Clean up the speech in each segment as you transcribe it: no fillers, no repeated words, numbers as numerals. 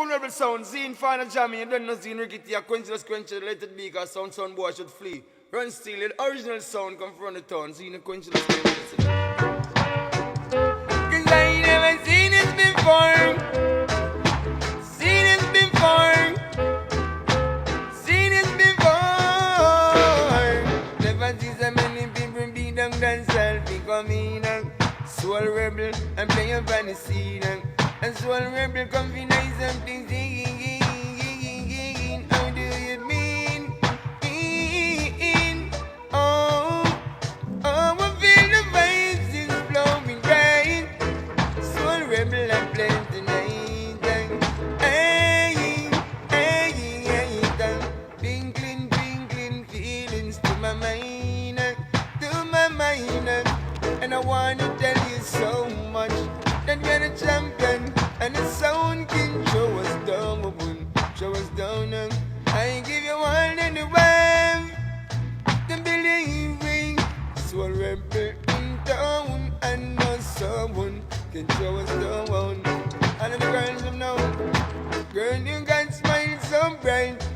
Soul Rebel sound, Zine final jamming, you don't know Zine Rickety, Quench Aid, let it be, cause sound boy should flee. Run steal, the original sound come from the town, Zine Quench Aid. Cause I never seen it before. Seen it before. Seen it before. Never see so many people be them themselves becoming a soul rebel and play up on the scene. And soul rebel come be nice something singing. How do you mean? Oh, I feel the vibes is blowing right. Soul rebel and play tonight. Twinkling, twinkling feelings to my mind. And I wanna tell you so much that we're the champion and the sound king. Show us down, show us down. I give you all in the wave. The believing soul rebel in town, and no someone can show us down. And the girls of now, girl, you got smile so bright.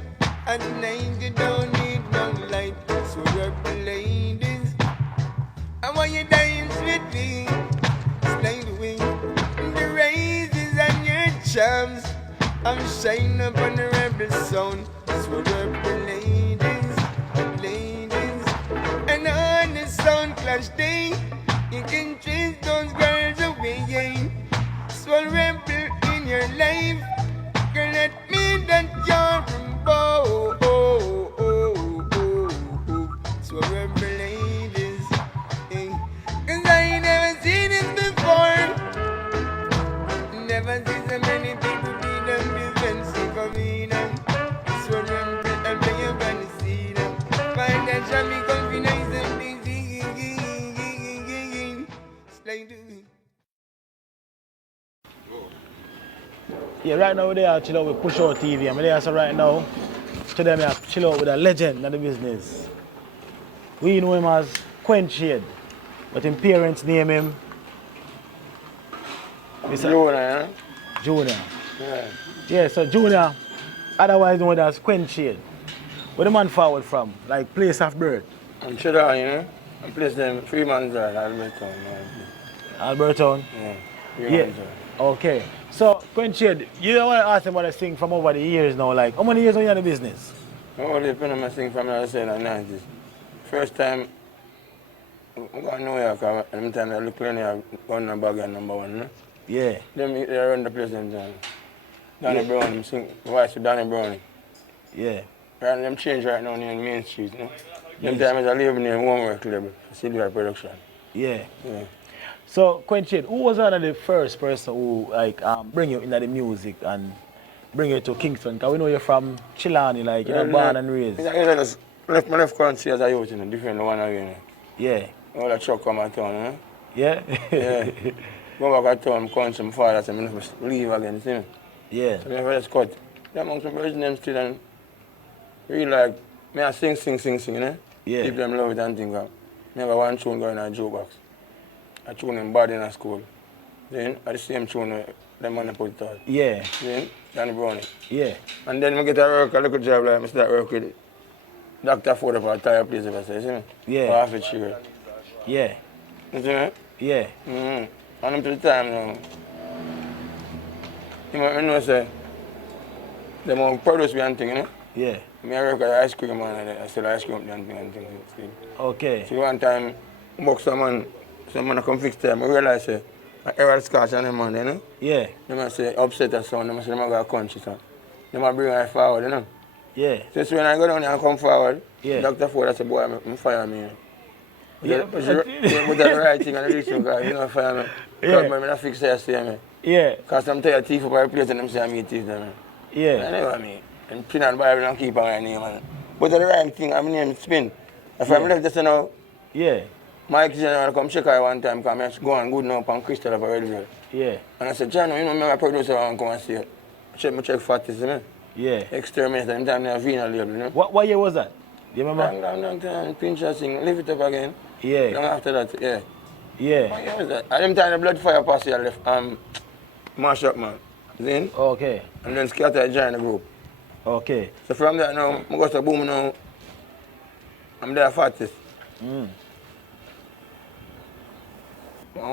At night you don't need no light. So rebel ladies, I want you dance with me. Slide away the races and your charms. I'm shining up on the rebel sound. So rebel ladies, ladies. And on the sound clash day, you can chase those girls away. So rebel in your life, girl, let me that you're from bow. So rebel ladies, cause I never seen it before. Never seen so many people be them defensive of me. So rebel and play up on the scene. Find that jammy comfy nice and busy. Slide away. Yeah, right now we're there chill out with Push Out TV. I'm there so right now. Today I chill out with a legend in the business. We know him as Quench Aid, but his parents name him Junior, Junior. yeah. Yeah, so Junior, otherwise known as Quench Aid. Where the man forward from? Like place of birth? I'm Cheddar, you know. I place them 3 months there, Alberton. Alberton? Yeah, 3 Yeah. months there. Okay. So Quench Aid, you don't want to ask him what I sing from over the years now. Like, how many years are you in the business? I only been on my thing from I said in the 90s. First time I got New York, every time I look clean, I won a bag and number 1. No? Yeah. Then they run the place in time. Danny Brown, sing voice to Danny Brown. Yeah. Right, them change right now in Main Street. No? Them Yes. time I live in Homework Label, Silver Production. Yeah. Yeah. So Quench Aid, who was one of the first person who like bring you into the music and bring you to Kingston? Because we know you're from Chilani, like you're born and raised. I just left my left country as a youth, you know, different one again. Yeah. All the truck come at town, you know? Yeah? Yeah. Go back at town, country, my father said, I never leave again, see me? Yeah. So I never just cut. Yeah, amongst my virgin them still and really like, me I sing, you know? Yeah. Keep them love it and think of. Me have one tune going in a jukebox. I tune him bad in a school. Then at the same tune, them man put it out. Yeah. Then Danny Brownie. Yeah. And then I get a work, a little job like I start work with Dr. Ford for a tire place, if I say, see me? Yeah. For half a chair. Yeah. You see me? Yeah. And until the time now, you know, say, they want to produce me and thing, you know? Yeah. I work at ice cream man, I sell ice cream and thing. Okay. So one time, I book someone come fix them, I realize, I ever scotch on them man, you know? Yeah. They might say upset or something, they might say they might go country, so they might bring me forward, you know? Yeah. So when I go down there and come forward, Yeah. Dr. Ford, I say, boy, I'm fire me. Yeah. But that's the right thing and the reason, because you know, fire me. Yeah. Because I'm not fix there, see me. Yeah. Because I'm tired of thief up my place and them say I'm a thief them. Yeah. I know what I mean. And pin on Bible and keep on my name. Man. But the right thing, I'm name spin. If I'm left this now, Yeah. Mike General come check her one time, because I go on good now on Crystal of Redville. Yeah. And I said, John, you know, my producer want to come and see it. Check fatties, you know? Yeah. Exterminate, them time they have Vina label, you know? What year was that? Do you remember? Long time, pinch that thing, lift it up again. Yeah. Long after that, yeah. Yeah. What year was that? At them time the blood fire posse I left, mash up man. Then, Okay. and then scatter join the group. Okay. So from that now, I go to boom now. I'm there fattest. I'm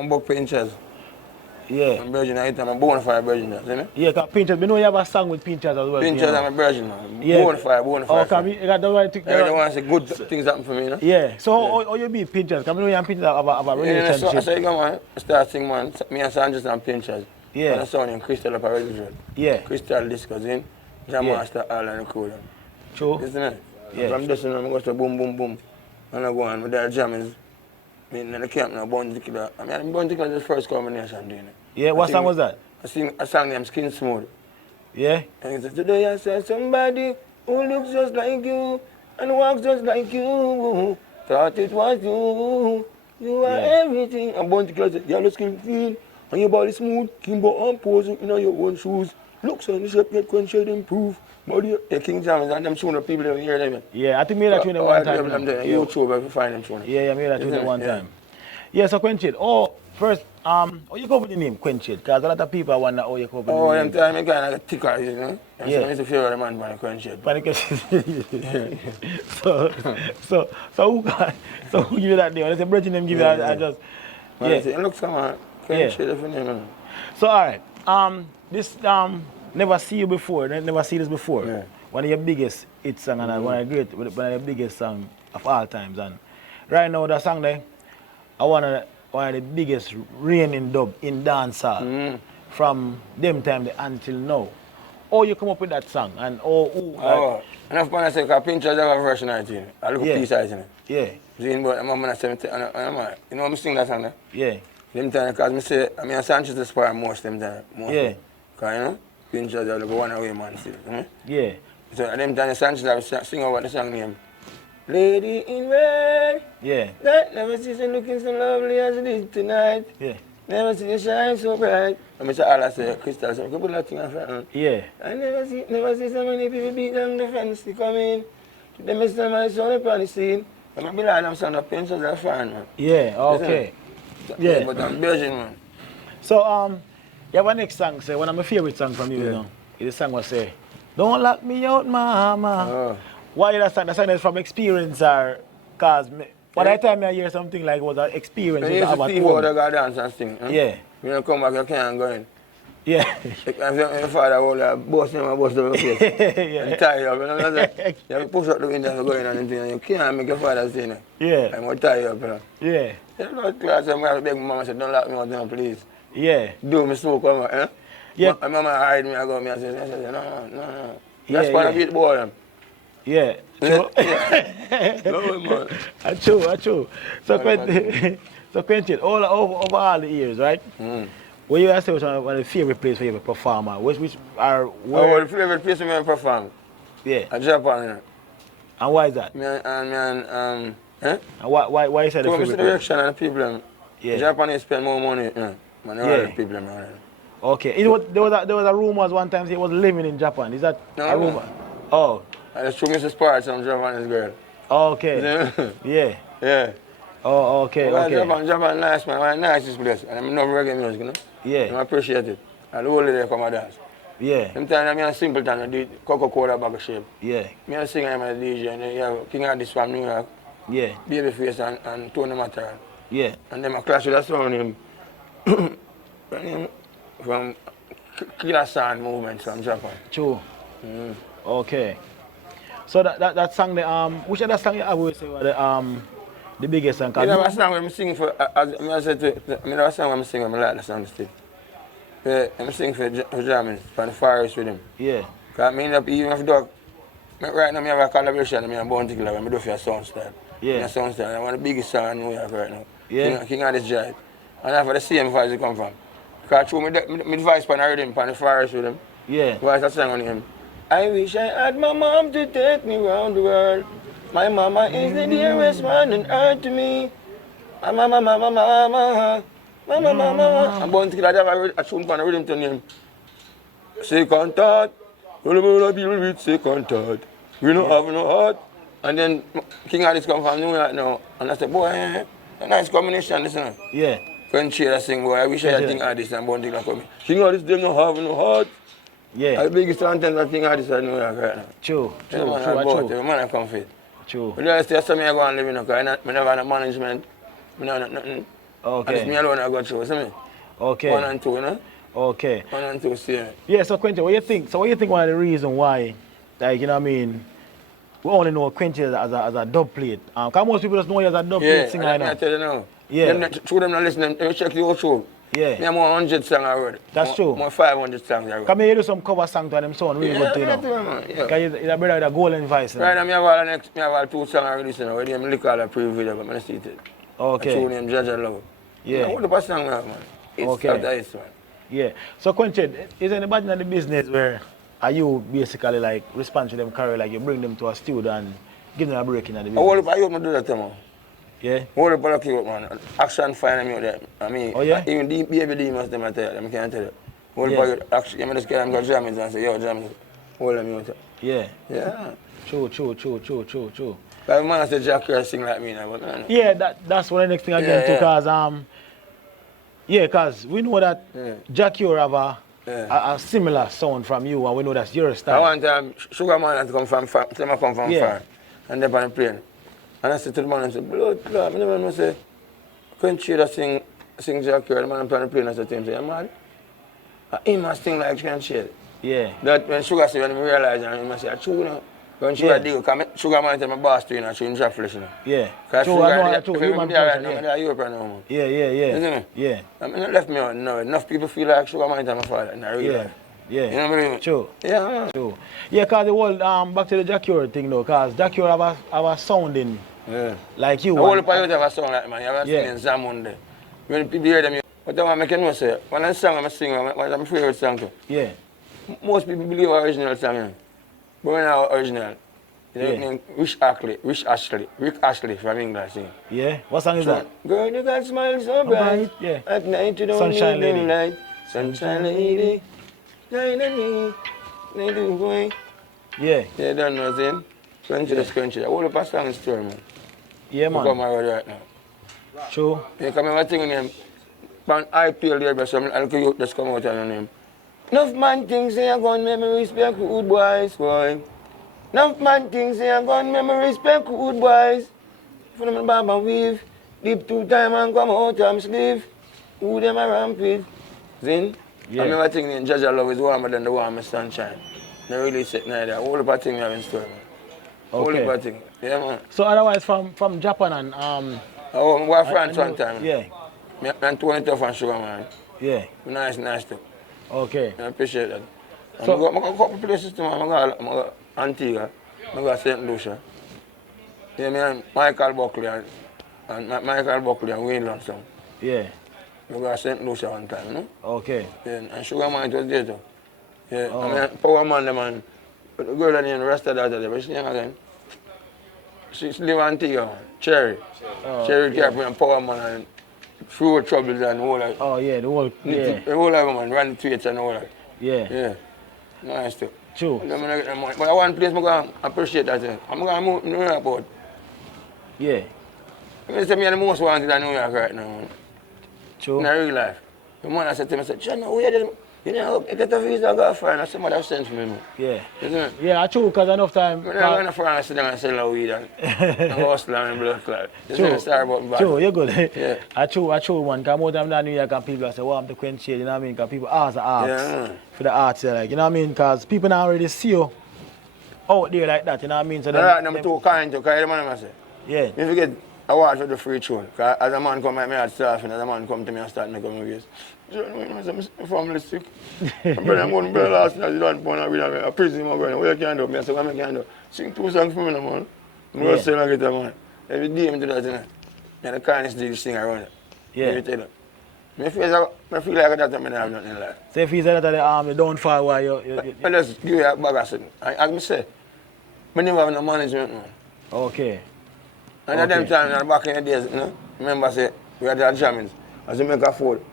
about pinchers. Yeah. I'm virgin at time. I'm born for a virgin. See me? Yeah, cause Pinchers, we know you have a song with Pinchers as well. Pinchers, I'm a virgin now. Yeah. Born for. Oh, can we, that's why I think. Everyone wants to good things happen for me, you know? Yeah. So how you be Pinchers? Cause we know you and Pinchers have a relationship. Yeah, so I go, man. I start singing, man. Me and Sanchez and Pinchers. Yeah. And I sound in Crystal up a register. Yeah. Crystal Discos in. Jam Yeah. Master all and the cool. True. You see me? Yeah. From this, I go to boom, boom, boom. And I go on with that jamming. In the camp now, bountykiller. I mean, bountykiller is the first combination doing it. Yeah, what song was that? I sing a song named Skin Smooth. Yeah? And he said, today I saw somebody who looks just like you and walks just like you. Thought it was you. You are everything. And bountykiller said, your skin clean and your body smooth. Kimbo on posing in your own shoes. Looks on the shape, yet Quench Aid improve. Body, King James and them tune the people hear them. Yeah, I think me that tune at one time. YouTube, if you find them tune. Yeah, me that tune at one time. Yeah, so Quench Aid. Oh, first, how you come with the name Quench Aid? Because a lot of people wonder how you come with the name. Oh, them time I kind of ticker, you know? Yeah. So I used to feel the man by the Quench Aid. So who give you that name? When I say Bridget name give you that, I just... Yeah. Look, come on. Quench Aid, if you name. So, alright. This, never see you before, never see this before. Yeah. One of your biggest hit song and one of your biggest song of all times. And right now, that song there, one of the biggest reigning dub in dancehall from them time until now. How you come up with that song and Enough man I say, because Pinchers have a version of it. I look at P-size in it. Yeah. But I'm going to say, you know, I sing that song there? Yeah. Them time, because I say, I mean, Sanchez inspire most them time. Yeah. Because, you know, Pinchers have like one away man still. You know? Yeah. So at them time, Sanchez have sing about the song name. Lady in red. Yeah. That never sees you looking so lovely as it is tonight. Yeah. Never see you shine so bright. And I say, all I say, Crystal, so put that thing in front. Yeah. I never see so many people beat down the fence to come in. They miss them my son upon the scene. But I be like, I'm son of Pinchers, I'm fan, man. Yeah, okay. Yeah. But I'm Belgian, man. So, you have a next song, say, one of my favorite songs from you, you know. The song was say, don't lock me out, mama. Oh. Why that song? The song is from experience or cause by the time I hear something like it was an experience When with you used to see how they go dance and sing. Yeah. When you come back, you can't go in. Yeah. If your father will bust him and bust him face. And tie you up. You know, you have to push up the window to go in and anything, and you can't make your father see it. Yeah. I'm going to tie you up. You know. Yeah. You know, class, I'm going to beg my mama, say, don't lock me out now, please. Yeah. Do me smoke, come on, eh? Yeah. My mama hide me, I go, I say, no. Yeah, That's part of it, boy. Yeah. True. No, man. True. So, Quench Aid, over all the years, right? Where you ask one of the favorite place for you to perform at? Which are where? Oh, the favorite place where I perform? Yeah. At Japan, yeah. And why is that? And why is that the come favorite to the direction and the people. Yeah. Japan, they spend more money, than the people. Okay. There was a rumor one time he was living in Japan. Is that a rumor? Oh. That's true, Mrs. Sparks, some Japanese girl. Okay. Yeah. Yeah. Oh, okay. Well, Japan nice, man. One nicest place. And I'm not reggae music, you know? Yeah. I appreciate it. And the whole day they come and dance. Yeah. Sometimes I'm a simpleton, I do Coca-Cola bag of shape. Yeah. Me a singer, I'm a DJ, and you have King Artist from New York, Yeah. Babyface and Tony Material. Yeah. And then I clash with a song him from Killer Sound movement from Japan. True. Okay. So that song, which other song you have always say was the biggest song? You know, a song I'm singing for, I said a song I'm singing, I like the song still. I'm singing for Jamming, from the forest with him. Yeah. Because I end up, even if dog, right now I have a collaboration with bountykiller when I do for a sound style. Yeah. A sound style, I'm one of the biggest songs in New York right now. Yeah. King of this Jive. And that's where the same voice come from. Because I threw my voice on the rhythm, on the forest with him. Yeah. Voice I sang on him. I wish I had my mom to take me around the world. My mama is the dearest one on earth to me. My mama. I'm born to kill a tune on the rhythm to him. Second thought, all about the people with second thought. We don't have no heart. And then King Alice come from New York now. And I said, boy, a nice combination, listen. Yeah. Quench Aid sing, boy. I wish I had think artists and bountykiller coming. You know this, them no have no heart. Yeah. The biggest content I think artists are New York right now. True. The man I come fit. True. But I say, I go and live in a car. I never have management. I never have nothing. Okay. And it's me alone I go through, see me? Okay. 1 and 2, you know? Okay. 1 and 2, see me? Yeah, so Quench, what do you think? So what do you think one of the reasons why, like, you know what I mean, we only know Quench as a dub plate? Because most people just know you as a dub plate singer, Yeah, you know? I tell you now. Yeah. Through them not listening, they check the whole show. Yeah. Me have more 100 songs already. That's true. More 500 songs already. Because you do some cover songs to them sound really good too, you know? Yeah. Because you're a brother with a golden voice, you know? Right now, I have all 2 songs already, you know, where they lick all the pre-video, but I see it. Okay. A tune named Judge Love. Yeah. What the song we have, man? It's Okay. after it's, man. Yeah. So Quench Aid, is anybody in the business where are you basically like respond to them career, like you bring them to a studio and give them a break in the business? What if I hope I do that, man? Yeah? What if I look you, man? Action find me out there. I mean, Oh, yeah? even baby demons, them I tell you, I can't tell you. What if Yeah. I actually, I'm just get them go jam it and say, yo, jam it. Hold them out there. Yeah. Yeah. True. Like man, I say Jack Kerr sing like me now, but man. Yeah, that's one of the next thing I get into, because because we know that Jack Ure have a similar sound from you, and we know that's your style. I want Sugar Man has come from far, tell me come from far, and they're on the plane. And I said to the man, I said, blood clot, I never know say, Quench Aid sing Jack Ure, the man on the plane, I said to him, say, I'm mad. He must sing like Quench Aid. Yeah. That when Sugar say, when I realize, and he must say, I true, you know. When Sugar deal, because Sugar Man tell my boss to you, and show drop flesh, you know. Yeah. Because True, Sugar, I know, true. if Human I'm there right person, now, I'm there Europe right now, man. Yeah. Isn't it? Yeah. I mean, it left me out now. Enough people feel like Sugar Man tell my father, and I real life. Yeah. You know what I mean? True. Yeah. True. Yeah, because the whole, back to the Jack Ure thing though, because Jack Ure have a sounding like you. The whole part have a song like man, you have a Yeah. singing Zamon there. When people hear them, but I want to make you know, say, when I sing, I'm singing, what's my favorite song too. Yeah. Most people believe original song, you know. But when I original, you know what I mean? Rick Ashley from England sing. Yeah. What song is that? Girl, you got smile so bright. Yeah. At night you don't Sunshine need Lady. no light. Sunshine lady. Boy. Yeah. You don't know him. Quench Aid. All the song is story, man. Yeah, man. Come out right now. True. You come over thing name. Pan IPL there, but some little youth just come out on name. Enough man things say I'm going memory respect good boys, boy. Enough man things say I'm going memory respect good boys. For them Baba weave, deep 2 time and come out of sleeve. Who them a rampage? Zin? Yeah. I remember thinking Judge Love is warmer than the warmest sunshine. They really set neither. All the thing we have in store, man. Okay. All the thing. Yeah, man. So otherwise from Japan and Oh, we were friends one time. Yeah. Me and Tony Tough and Sugar Man. Yeah. Nice too. Okay. I appreciate that. So- I go a couple places too, man. I go Antigua, I go St. Lucia. Yeah, me and Michael Buckley and Wayne Lonsong. Yeah. We go St. Lucia one time, you know? Okay. Yeah, and Sugar Man was there too. Yeah, Oh. I mean, Power Man, the man. But the girl that named Rasta daughter there, what's her name again? She's live in Antigua, man. Cherry. Oh, Cherry Carpenter and Power Man and Through Troubles and all that. Oh yeah, the whole The whole of them, man, run tweets and all that. yeah. Yeah. Nice too. True. But I one place I'm going to appreciate that. I'm going to move to New York, but Yeah. I say me are the most wanted in New York right now, man. True. In real life. The man I said to me, I said, John, you know, you get a visa, I got a friend. I said, mother sent for me, man. Yeah. Isn't it? Yeah, true, because enough time. When I go in a foreign, I sit down and sell a weed and hustle and blood clot. Isn't it? Sorry about that. True, you're good. Yeah. I true one. Because more time in New York and people say, well, I'm the Quench Aid, you know what I mean? Because people ask Yeah. for the arts, like, you know what I mean? Because people now already see you out there like that, you know what I mean? So I'm too kind to, because the man I say, yeah. if you get award for the free tune, because as a man come at me at staff and as a man come to me and start making movies, my family sick. I'm going to last night, you don't want to a prison, I'm going, what you can do? I said, what I can do? Sing 2 songs for me, man. I'm going to sell and get a man. Every day I do that, you know. And the kindness do this thing around it. Yeah. Let me tell you. I feel like that, I don't have nothing in life. So if you say that the downfall why you I just give you a bag of something. I say, I never have no management, man. okay. And at them time, back in the days, you know, remember I say, we had the jammings. As you make a food,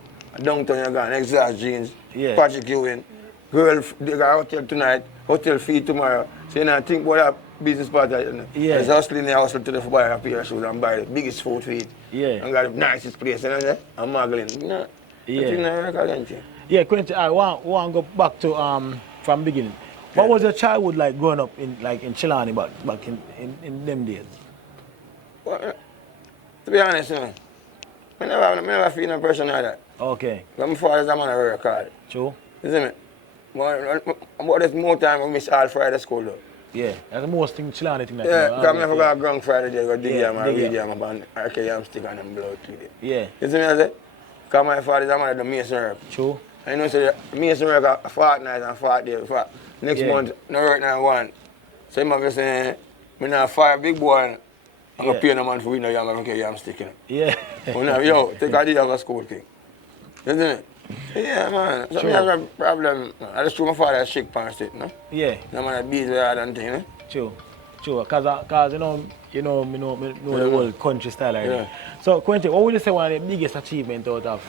downtown you gone, exhaust jeans, Yeah. Patrick Ewing, girl, they got hotel tonight, hotel fee tomorrow. So you know, think about that, business partner. You know. Yeah. I was hustling the house to the buy a pair of shoes and buy the biggest food for it. Yeah. And got the nicest place, you know, I'm muggling. You know, Yeah. Yeah, Quench, I want to go back to from beginning. What was your childhood like growing up in Chilani back in them days? Well, to be honest, you know, I never feel no pressure like that. Okay. But my father's a man who work hard. True. You see me? But there's more time we miss all Friday school though. Yeah, that's the most thing Chilani thing that Yeah, because I never got drunk Friday day, go dig Yeah, yam and read yam and arcade yam stick on them blood with it. Yeah. You see me I say? Because my father's a man that do mason work. True. I know so mason work a fortnight and 4 days. Next month, no work now one. So him have to say, I not fire big boy. I'm going to pay no man for we no yam, I don't care yam stick. Yeah. Yo, take a day of a school thing. You see me? Yeah, man. So me have a problem. I just threw my father a shake pants it, no? Yeah. No man that beat hard and thing, you know? True. Cause you know the whole country style already. Yeah. So Quench, what would you say one of the biggest achievement out of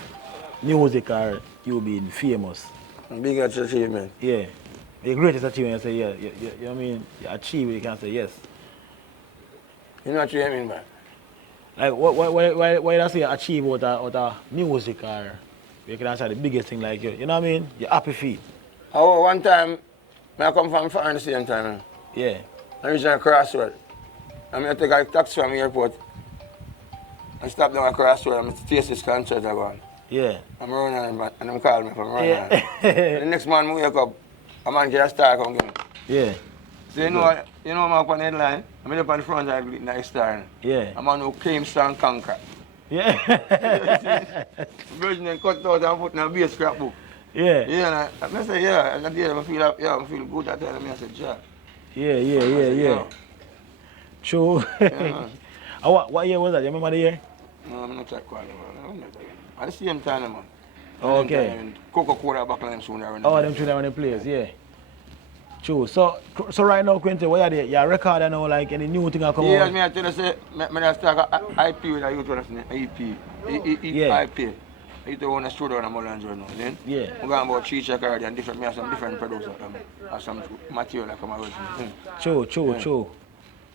music or you being famous? Biggest achievement. Yeah. The greatest achievement, you say, yeah, you know what I mean? You achieve it, you can say yes. You know what you mean, man? Like, why do I say achieve out of music or you can answer the biggest thing like you know what I mean? You're happy feet. Oh, one time, I come from far at the same time. Yeah. I reach a crossroad. I take a taxi from the airport. I stop down a crossroad and I taste this concert I go on. Yeah. I'm running and I'm calling me from running. Yeah. The next morning I wake up, a man get a star come get me. Yeah. So you know what I'm up on the headline? I'm up on the front of the nice star. Yeah. A man who came strong conquer. Yeah. Virgin then cut out and put in a base scrapbook. Yeah. Yeah, and I say, yeah, and I feel good at that. I said, yeah. Yeah. True. Yeah. What year was that? You remember the year? No, I'm not that quite. At the same time, man. Okay. Coca-Cola back then soon. Oh, them two down in place, yeah. True. So right now, Quentin, what are they? Your record, I know, like any new thing I come yeah, out? I tell you, say, I start IP with a youth EP. Yeah. IP. I used to own a studio in Mullan's now. Then, Yeah. I'm going about 3 check already and different, me have some different producers and some material that come out with me.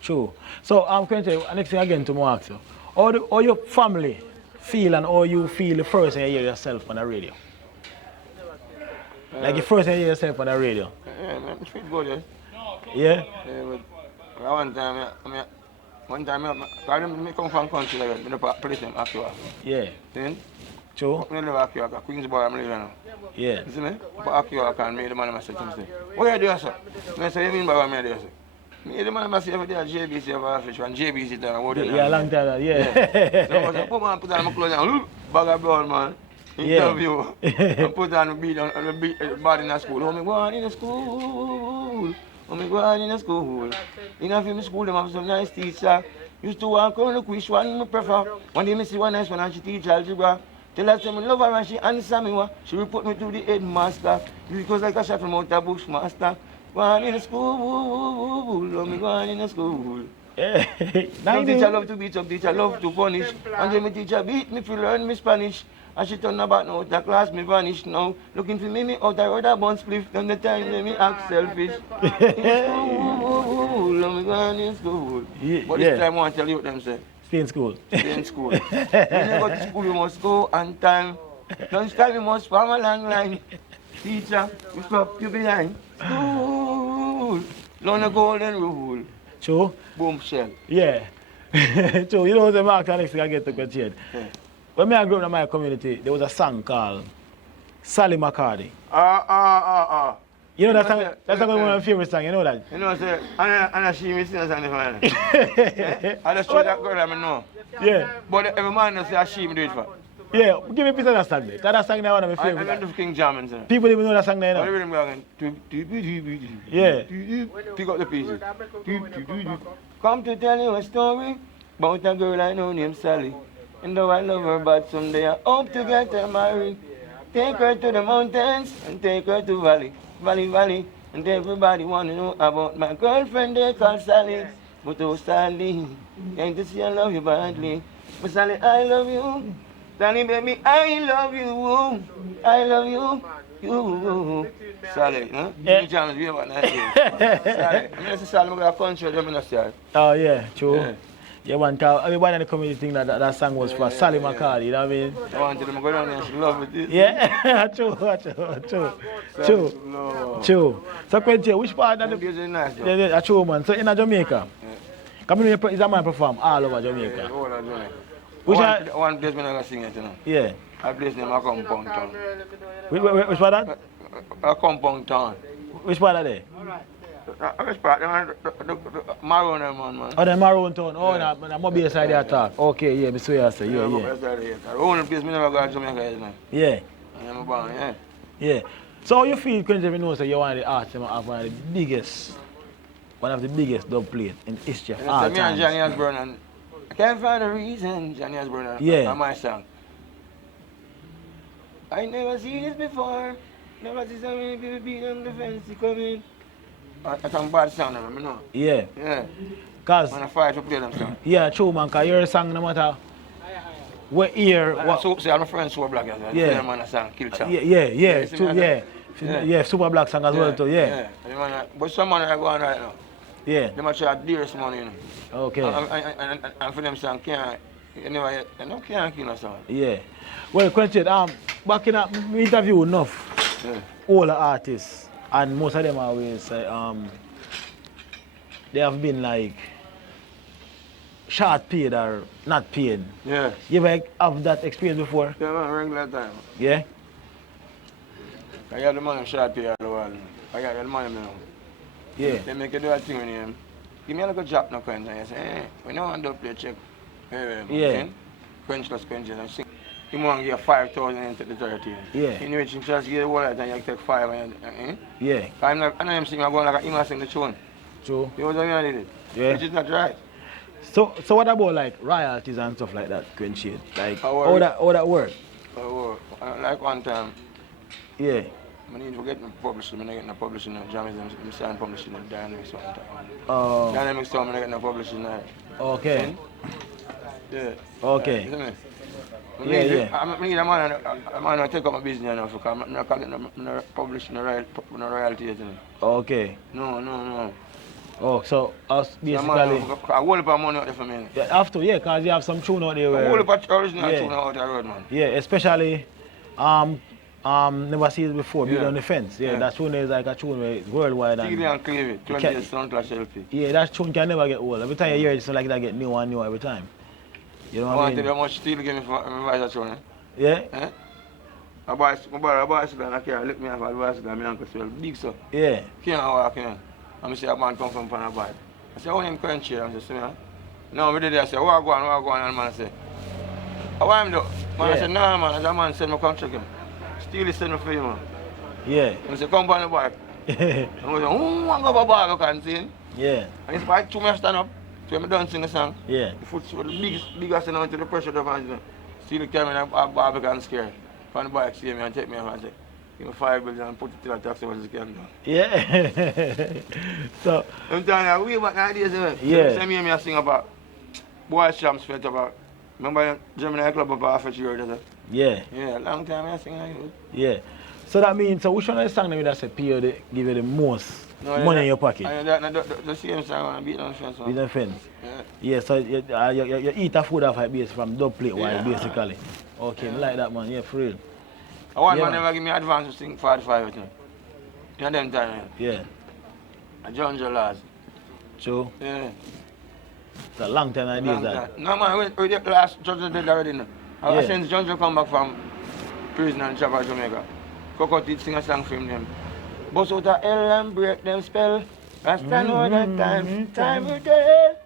True. So, Quentin, next thing again to ask you. How your family feel and how you feel the first time you hear yourself on the radio? Like the first time you hear yourself on the radio? Yeah, man, it feels good, Yeah? Yeah, but one time, I come from country like that, I play them Akio. Yeah. Then, True. I live Akio, Queen's boy, I'm living now. Yeah. You see me? But Akio can make the man must say to me, what you do, sir? I say, you mean by what I do, sir? Me, the man must say every day at JBC of Africa, and JBC time, Yeah, long time, yeah. So I say, put on my clothes and bag of brown, man. Interview. And put on the beat on the body in the school. Oh, me go on in the school. Oh, me go on in the school. In the school, them have some nice teacher. Used to walk on the quiz, one I prefer. One day I see one nice one and she teach algebra. Tell her, say, I love her and she answer me. She report me to the headmaster. Because like a shot from out the bushmaster. Go on in the school. Oh, me go on in the school. Some teacher love to beat, some teacher love to punish. And then my teacher beat me to learn me Spanish. And she turn about now, the class me vanish now. Looking for me out the other bun spliff. Then the time let me act selfish. In school, let me go in school. But this time I want to tell you what them say. Stay in school. Stay in school. When you go to school, you must go on time. Lunchtime, you must form a long line. Teacher, we stop you behind. School, learn a golden rule. True. Bombshell. Yeah. True. You know the mark next thing I get to Quench Aid. When I grew up in my community, there was a song called Sally McCarty. You know that song? That's one of my favorite songs, you know that? You know, say, and she me sing a song for me. I just show that girl I know. Yeah. But every man knows say she me do it for. Yeah, give me a piece of that song there. That song is one of my favorites. I do King Jammins. People even know that song there, What you do know? you Yeah. Pick up the pieces. Come to tell you a story about a girl I know named Sally. And though I love her, but someday I hope to get her married. Take her to the mountains and take her to valley. And everybody want to know about my girlfriend they call Sally. But oh Sally, can't you see I love you badly? But Sally, I love you. Sally, baby, I love you. I love you. you. Solid, huh? Yeah. You jam is way about 90. Solid. I mean, solid, I'm going to country, I'm going to say. Oh, yeah, true. Yeah. Yeah, man, cause everybody in the community think that song was for Sally McCarthy, you know what I mean? I wanted them to go down there and she love with this. Yeah, true. So, Quench Aid, which part of The the... music is nice, though. Yeah, true, man. So, in Jamaica? Come in, is a man perform all over Yeah, Jamaica? all of Jamaica. Which One place I'm going to sing it, you know. Yeah. A place named a Compound Town. Which part of that? A Compound Town. Which part of there? Which part? The Maroon man. Oh, the Maroon Town. Oh, the Mobile side there talk. Okay, yeah, me swear I say, yeah. The only place I never go to Jamaica is now. Yeah. I'm born, yeah. Yeah. So how you feel, Quench, if you know, so you're one of the artists that have one of the biggest dub plate in history of And all it's me and Johnny time? Osborne, and I can't find a reason, Johnny Osborne, Yeah. on my song. I never seen this before. Never see so many people beat on the fence coming. That's a bad song, I know. Yeah. Yeah. Cause, When I fight to play them song. yeah, true, man, because your song, no matter what ear, what... So, I'm a friend so black, Yeah. yeah. Man, a song, kill song. Yeah, see true, me, yeah, Super Black song as well, too, yeah. But some man I go on right now. Yeah, They might try dearest money, you know. okay, And for them song, can't kill a song. yeah. Well, Quench Aid, back in me interview enough Yeah. all the artists, and most of them always say, they have been like short paid or not paid. Yeah. You ever have that experience before? Yeah, man, regular time. Yeah? I got the money short pay all the while. I got the money now. Yeah. They make you do a thing with him. Give me a little job now, Quench. And I say, hey, we don't want to play check. Yeah. Quench plus Quench and sing. You want to give 5,000 and take the 30. Yeah. In which you just give the wallet and you take 5 and Yeah. I'm not, I know him singing, I'm going like him sing the tune. True. You know what I did it? Yeah. Which is not right. So what about like royalties and stuff like that, Quench Aid? Like How that work? Like one time, Yeah. I need to get my publishing, I'm not getting the publishing, Jammy's I'm starting publishing in Dynamics one time. Oh. Dynamics time, I'm not getting the publishing now. Okay. Yeah. Okay. Isn't it? Yeah. I need a man to take up my business now, because I'm not publishing the royalty, isn't it? Okay. No. Oh, so us basically. I hold up money out there for me. Yeah, have to, yeah, because you have some tune out there I hold where. up original Yeah. tune out the road, man. Yeah, especially never seen it before, Beat Yeah. on the Fence. Yeah, Yeah. that tune is like a tune where it's worldwide. Tiggy And, and Cleave it, 20 years sound clash LP. yeah, that tune can never get old. Every time you hear it, it's like that get new and new every time. You know I what I want to mean? tell you how much steel give me for my voice tune, Yeah, eh? I buy a bicycle and I can't let me have a bicycle and my uncle swell big so. yeah, Can't walk in. I say a man come from a bike. I say, how him Quench Aid? I say, man. No, I did I say, what go on? And the man say, how am though? Man, I Yeah. said, nah, man. And the man send me come check him. Still send me for you, man. yeah, I say, come on the bike. And I say, I'm going to go back, I can see. yeah, And it's like 2 minutes stand up. So I don't sing the song. yeah. The foot was the biggest thing into the pressure of the still came in a barbecue and scared. From the bike, see me and take me off and say, give me 5 bills and put it to the taxi when it came down. Yeah. So, I'm telling you, way back nowadays, Yeah. Same year I sing about Boys Champs Fete about, remember Gemini Club up half a year? yeah, Yeah, long time I sing like that. yeah. So that means, so which one of the songs that say pay you give you the most money in your pocket? The same song on Beat on the Fence. Beat on the Fence. Yeah. Yeah, so you eat a food off a base from dub plate while Yeah. basically. Okay, I like that, man. Yeah, for real. I want Yeah, man man. never give me advance to sing 45 with me. You know them time, Yeah, I John Laws. true. Yeah. It's a long time I did that. No man, we the last judge did already now. Yeah. Since John come back from prison and travel to Jamaica, Coco did sing a song for him. Bust out a hell and break them spell. I stand all that time will tell.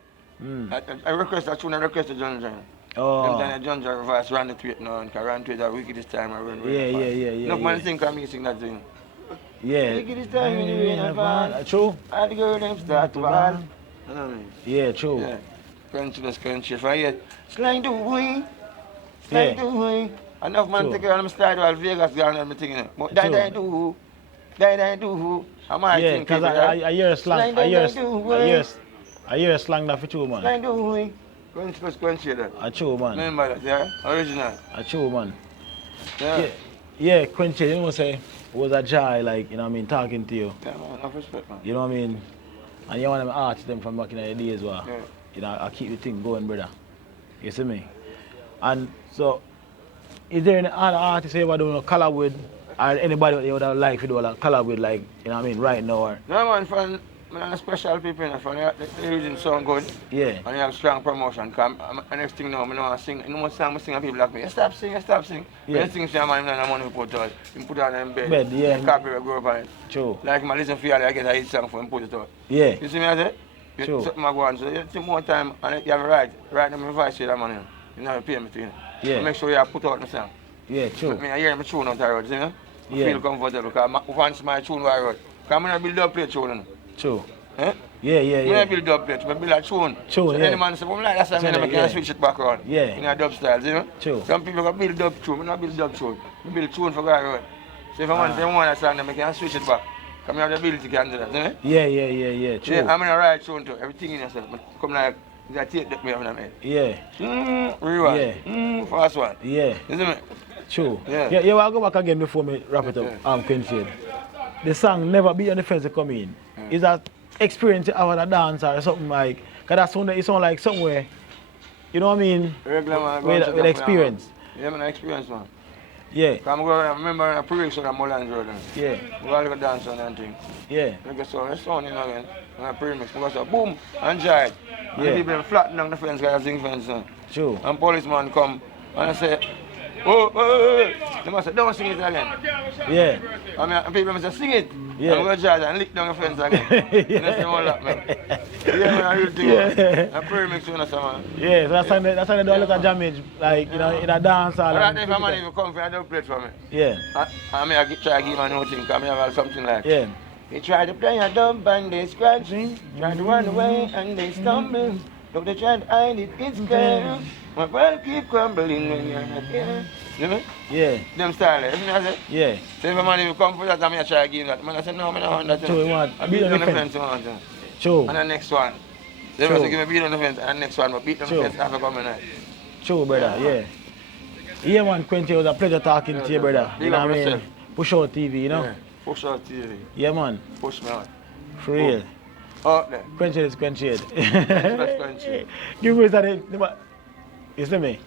I request that tune, I requested John John. Oh, Then John John reverse ran the tweet now and can run tweet that wicked this time I run. yeah. No man think I'm sing that thing. Yeah. Wicked this time in the rain and fall. True. All the girls them start to ball. You know what I mean? Yeah, true. Yeah. Quench Aid. For here, slide the way. Slide the way. Enough man True. take care of them slide while Vegas gone and everything. But True. die do. Die do. I might Yeah, think because I hear a slang. I hear a slang that for true, man. Slide the way. Quench Aid. A true, man. Remember that, yeah? Original. A true, man. Yeah. Yeah, Quench Aid, you know what I'm saying? it was a joy, like, you know what I mean, talking to you. Yeah, man, enough respect, man. You know what I mean? And you want them artists them from back in the days where, Yeah. you know, I keep the thing going, brother. You see me? And so, is there any other artists you ever do a collab with, or anybody that you would have liked to do a collab with, like, you know what I mean, right now? Or? No, man, from special people, you know, from the using sound good. Yeah. And you have strong promotion. Cause the next thing now, I know I sing. You know, most time I sing and people like me, you stop sing, you stop sing. Yeah. The things man, the money we put out. You put it on them bed. Yeah. The copyright go up on it. True. Like I listen for you, I get a hit song for him, put it out. Yeah. You see me, I say? True. Something I go on. So you take more time and you have a right. Right now, my voice with that money. You know, you pay me to you. Yeah. So make sure you put out my song. Yeah, true. I mean, I hear my tune out the road, see me? I Yeah. feel comfortable because once my tune was out. Because I'm going to build up play tune. True. Eh? Yeah, I don't build dub plate, I build a tune. Tune, So yeah. any man say, well, like that song, I can switch it back on. Yeah. In a dub style, you know? True. Some people can build dub tune, I don't build dub tune. I build tune for God road. So if I want a song, I can switch it back. Because I have the ability to do that, you know? Yeah, true. Yeah, I'm in a right tune too, everything in yourself. Come like, you take that me off my head. Yeah. Rewind. Yeah. Fast one. Yeah. You see me? True. Yeah. Yeah, I'll go back again before me wrap it up. Quench Aid. The song Never Be on the Fence to come in. Is that experience you have at a dance or something like, because that sound, it sound like somewhere, you know what I mean? Regular man. With experience. Yeah, man, experience, man. Yeah. I'm going to remember a pre-reaction at Mullan's Road. Yeah. We're going to go dance on that thing. Yeah. Like a sound, you know, again. And I pre-mix. Because so boom, and jive. And Yeah. people flatten down the fence, guys sing fence. True. And policeman come and I say, oh. They must say, don't sing it again. Yeah. And people must say, sing it. Yeah. And we go charge and lick down the fence again. And that's the whole lot, man. Yeah, man, I real thing. Yeah. And pre-mix, you know, man. Yeah, so that's how they do a lot of damage, like, you know, in a dance hall. But if a man even come for a double plate for me. Yeah. I mean, I try to give him a new thing, because I have something like, Yeah. they try to play a dub and they scratch, try to run away and they stumble. Look, they try to hide it, it's clear. My world keep crumbling when you're not here. You know? Yeah. Them style, isn't it? I say? Yeah. So if a man even come for that, I try to give him that. Man, I say, no, I don't want that. True, you want I beat beat on on the the fence. fence. I want to. True. And the next one. They True. must give me beat on the fence and the next one, but beat on the True. fence after coming out. True, brother, yeah. Yeah, man, Quench, it was a pleasure talking to you, brother. Big You know up what I mean? yourself. Push out TV, you know? Yeah. Push out TV. Yeah, man. Push me out. For real. Out there. Quench Aid is Quench Aid. Quench Aid. Give me that. You see me?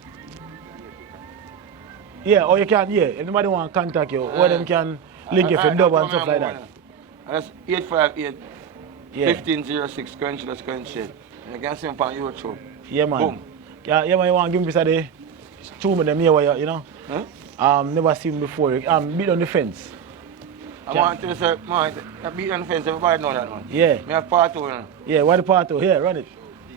Yeah, or you can, yeah. Anybody want to contact you, or them can link you for dub and stuff like that. And that's 858 Yeah. 1506 Quench, that's Quench Aid. And you can see him on YouTube. Yeah, man. Boom. Yeah, man, you want to give me the two of them here, where you know? Huh? Never seen before. Beat on the fence. I want to say, man, I beat on the fence, everybody know that one. Yeah. Me have part two, you know. Yeah, what the part two? Here, run it.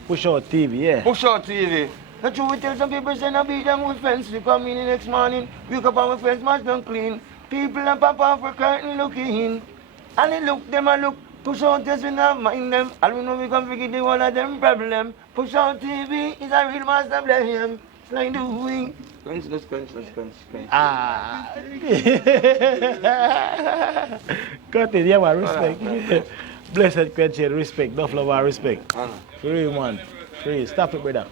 Push out TV, yeah. Push out TV. The truth we tell some people say I beat them with fence. We come in the next morning, wake up on my fence, match done clean. People and pop off for curtain looking in. And they look, them and look. Push out this, we not mind them. And we know we can forget the one of them problem. Push out TV is a real master blame. It's like doing. Quench. Ah. Cut it, yeah, man, respect. Blessed Quench Aid, respect. Enough love and respect. For real, man. For real. Stop it, brother.